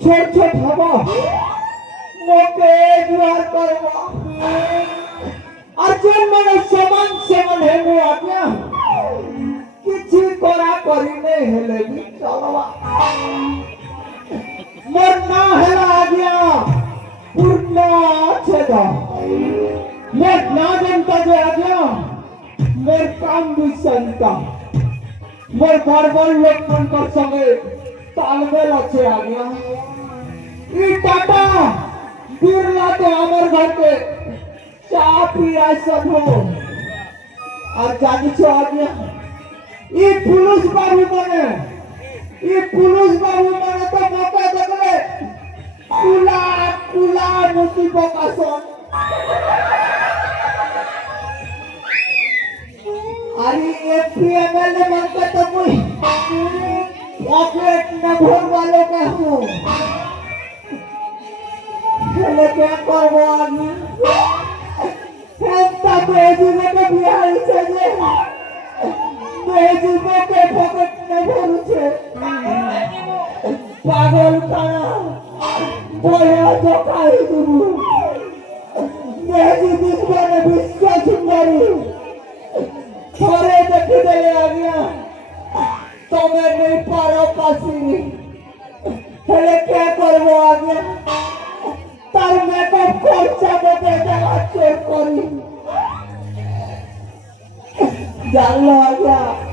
छोट छोट हवा मोके जुआर करवा अर्जुन मन समान समान है मो आज्ञा किछि करा करिने हेले भी चलवा मोर ना हेला आज्ञा पूर्ण छेद मोर ना जनता जो आज्ञा मोर काम भी संता मोर बड़ लोक मन कर संगे तालमेल আছে आज्ञा ई टाटा बिरला तो আমার ঘরতে চা পিয়া সব আর জানিছো आज्ञा ई पुलिस बाबू माने तो मौका देखले कुला कुला मुती बकासन अरे एपीएमएल बनके तो मुई पॉकेट न भर वालों का हूँ हेले क्या करबो आगे हेंता बेजुबे के बिहारी चले बेजुबे के पॉकेट न भरू छे पागल खाना बोया तो खाई दूँ बेजुबे के विश्व सुंदरी थोड़े देखी दे आ गया तो मैं नहीं पारो पासी हेले क्या करबो आगे तार मेकअप खर्चा बदे देवा चेक करी जानलो आगे